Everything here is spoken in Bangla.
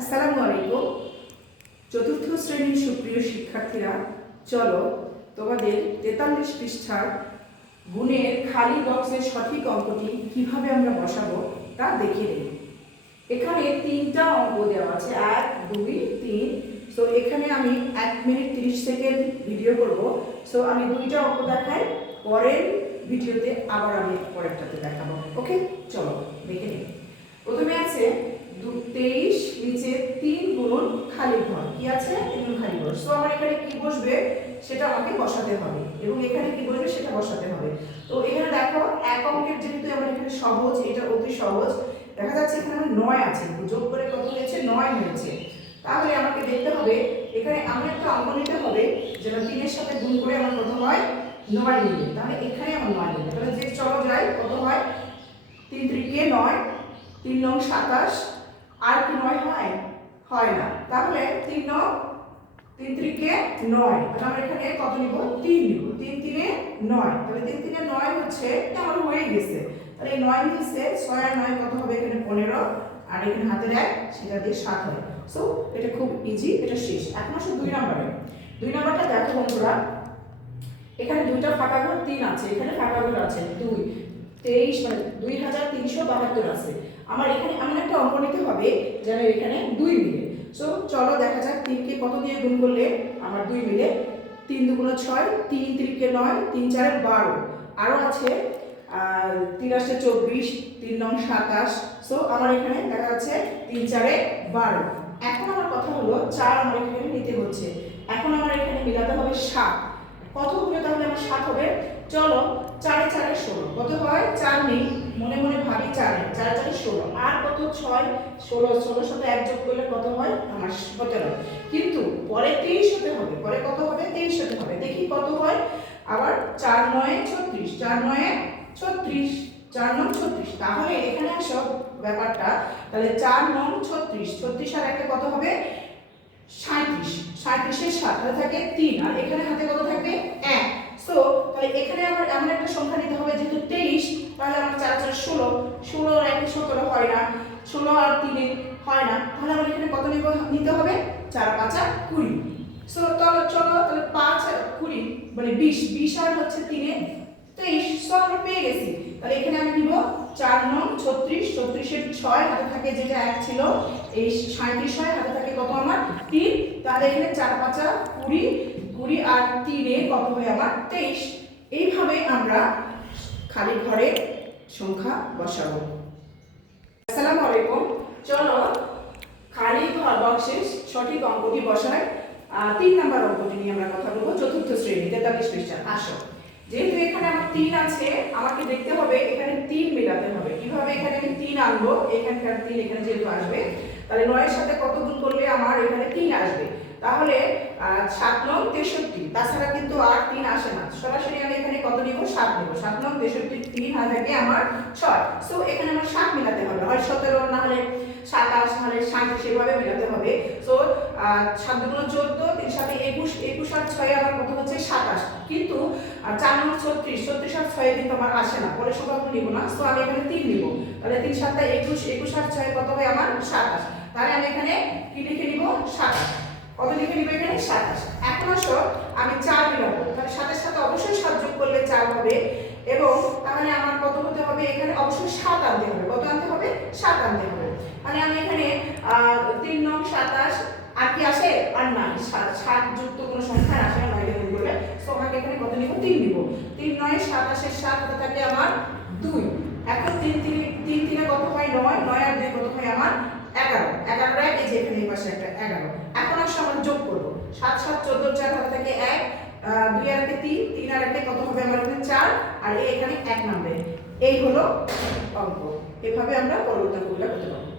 আসসালামু আলাইকুম। চতুর্থ শ্রেণীর সুপ্রিয় শিক্ষার্থীরা, চলো তোমাদের 43 পৃষ্ঠার গুণের খালি বক্সের সঠিক অঙ্কটি কিভাবে আমরা বসাবো তা দেখে নিই। এখানে 3টা অঙ্ক দেওয়া আছে, 1, 2, 3। সো এখানে আমি 1 মিনিট 30 সেকেন্ড ভিডিও করব। সো আমি 2টা অঙ্ক দেখাই, পরের ভিডিওতে আবার আমি পরেরটাতে দেখাবো। ওকে, চলো দেখে নিই। প্রথমে আছে 23, নিচে 3 গুণন খালি ঘর। কি আছে? 3 খালি ঘর। সো আমার এখানে কি বসবে সেটা আমাকে বসাতে হবে, এবং এখানে কি বসবে সেটা বসাতে হবে। তো এখানে দেখো, এক অঙ্কের যেহেতু আমার এখানে সহজ, এটা অতি সহজ। দেখা যাচ্ছে এখানে আমার 9 আছে, যোগ করে কত হয়েছে? 9 হয়েছে। তাহলে আমাকে দেখতে হবে এখানে আমার একটা অঙ্ক নিতে হবে যেটা 3 এর সাথে গুণ করে আমার কত হয়? 9 মিলবে। তাহলে এখানে আমার 9 মিলবে। তাহলে যে চলো যাই, কত হয়? 3 3 9, 3 9 27। আর কি 9 হয়? হয় না। তাহলে 3 3 9। তাহলে আমরা এখানে কত নিব? 3 নিব। 3 3 9। তাহলে 3 3 9 হচ্ছে, আমার হয়ে গেছে। তাহলে 9 মিলছে, 6 আর 9 কত হবে? এখানে 15। আর এখানে হাতের 1, সেটা দিয়ে 7 হয়। সো এটা খুব ইজি, এটা শেষ। এখন আসলে 2 নম্বরে। 2 নম্বরটা দেখো বন্ধুরা, এখানে 2টা ফাঁকা ঘর 3 আছে, এখানে ফাঁকা ঘর আছে 2। 23 মানে 2372 আছে। আমার এখানে এমন একটা অঙ্ক নিতে হবে যেন এখানে 2 মিলে। সো চলো দেখা যাক 3 কে কত দিয়ে গুণ করলে আমার 2 মিলে। 3 2 6, 3 3 9, 3 4 12। আরো আছে 3 8 24, 3 9 27। সো আমার এখানে দেখা যাচ্ছে 3 4 12। এখন আমার কথা হলো 4 আমার এখানে নিতে হচ্ছে। এখন আমার এখানে মিলাতে হবে 7। কত হলে তাহলে আমার 7 হবে? চলো 4 4 16। কত হয়? 4 নেই, মনে মনে ভাবি 4 4 4 16। আর কত? 6 16। 16 সাথে 1 যোগ করলে কত হয়? আমার 17। কিন্তু পরে 23 হতে হবে। পরে কত হবে? 23 হতে হবে। দেখি কত হয়। আবার 4 9 36, 4 9 36, 4 9 36। তাহলে এখানে আসো ব্যাপারটা। তাহলে 4 9 36, 36 আর একটা কত হবে? 37। 37 এর সাথে থাকে 3, আর এখানে হাতে কত থাকবে? 1। সো তাহলে এখানে আমার এমন একটা সংখ্যা নিতে হবে, যেহেতু 23, তাহলে আমার 4 4 16। 16 আর 1 17 হয় না, 16 আর 3 হয় না। তাহলে আমার এখানে কত নিতে হবে? 4 5 20। সো চলো তাহলে 5 20 মানে 20। 20 আর হচ্ছে 3 23। সো আমরা পেয়ে গেছি। তাহলে এখানে আমি নিব 4 9 36, 36 এর 6 হাতে থাকে যেটা 1 ছিল, এই 37 হয়, হাতে থাকে কত আমার? 3। তাহলে এখানে 4 5 20, 20 আর 3 এ কত হয় আমার? 23। এইভাবে আমরা খালি ঘরে সংখ্যা বসাবো। আসসালামু আলাইকুম। চলো খালি ঘর বক্সের সঠিক অঙ্কটি বসাই। 3 নাম্বার অঙ্কটি নিয়ে আমরা কথা বলবো, চতুর্থ শ্রেণী 43 পৃষ্ঠা। আসো, যেহেতু এখানে আমার 3 আছে, আমাকে দেখতে হবে এখানে 3 মেলাতে হবে। কিভাবে? এখানে আমি 3 আনবো, এখানকার 3 এখানে যেহেতু আসবে, তাহলে 9 এর সাথে কত গুণ করলে আমার এখানে 3 আসবে? তাহলে 7 9 63। তাছাড়া কিন্তু আর 3 আসে না। সরাসরি আমি এখানে কত নিব? 7 নিব। 7 9 63, 3 হাতে থাকে আমার 6। সো এখানে আমার 7 মেলাতে হবে, হয় 17, না হলে 27, না হলে 37, সেভাবে মেলাতে হবে। সো 7 2 14, 3 7 21, 21 আর 6 আমার কত হচ্ছে? 27। কিন্তু 4 9 36, 36 আর 6 কিন্তু আমার আসে না, পরে সংখ্যা নিব না। সো আমি এখানে 3 নিব। তাহলে 3 7 21, 21 আর 6 কত হয় আমার? 27। তাহলে আমি এখানে কি লিখে নিব? 27। কত লিখে নিব এখানে? 27। এখন আসো আমি 4 মিলাবো। তাহলে 7 এর সাথে অবশ্যই 7 যোগ করলে 4 হবে, এবং তাহলে আমার কত হতে হবে? এখানে অবশ্যই 7 আনতে হবে। কত আনতে হবে? 7 আনতে হবে। মানে আমি এখানে 3 9 27, আর কি আসে? আর না, 7 যুক্ত কোনো সংখ্যা আসে না বাইরে গুণ করলে। সো আমাকে এখানে কত নিব? 3 নিব। 3 9 27 এর 7 হতে থাকে আমার 2। এখন 3 3 কত হয়? 9। 9 আর 2 কত হয় আমার? 11। 11 আর 1, এই যে এখানে এই পাশে একটা 11। এখন আসলে আমরা যোগ করব। 7 7 14, 4 হাতে থাকে 1, 2 আর 1 3, 3 আর 1 কত হবে আমার? এখানে 4, আর এখানে 1 নামবে। এই হলো অঙ্ক। এভাবে আমরা পরিবর্তন করতে পারবো।